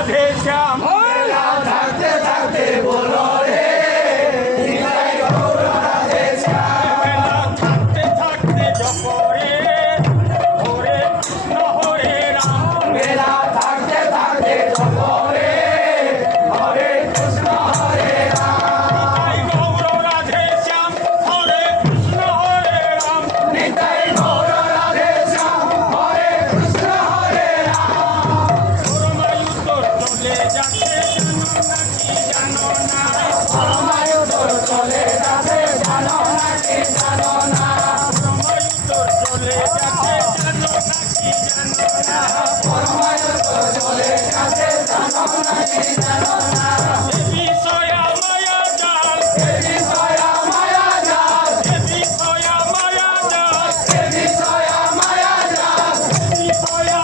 রাধে শ্যাম বেলা থাকতে থাকতে বলো রে নিতাই গৌর রাধে শ্যাম। বেলা থাকতে থাকতে জপরে হরে কৃষ্ণ হরে রাম বেলা থাকতে থাকতে জপো রে হরে কৃষ্ণ হরে রাম। নিতাই গৌর রাধে শ্যাম হরে কৃষ্ণ হরে রাম নিতাই গৌর রাধে শ্যাম হরে কৃষ্ণ হরে রাম। পরমায়ুতর চলে যাচ্ছে জানো নাকি জানো না পরমায়ুতর চলে যাচ্ছে জানো নাকি জানো না। পরমায়ুতর চলে যাচ্ছে জানো নাকি জানো না পরমায়ুতর চলে যাচ্ছে জানো নাকি জানো না। এ বিষয়া মায়া জাল এ বিষয়া মায়া জাল, এ বিষয়া মায়া জাল এ বিষয়া মায়া জাল, বিষয়া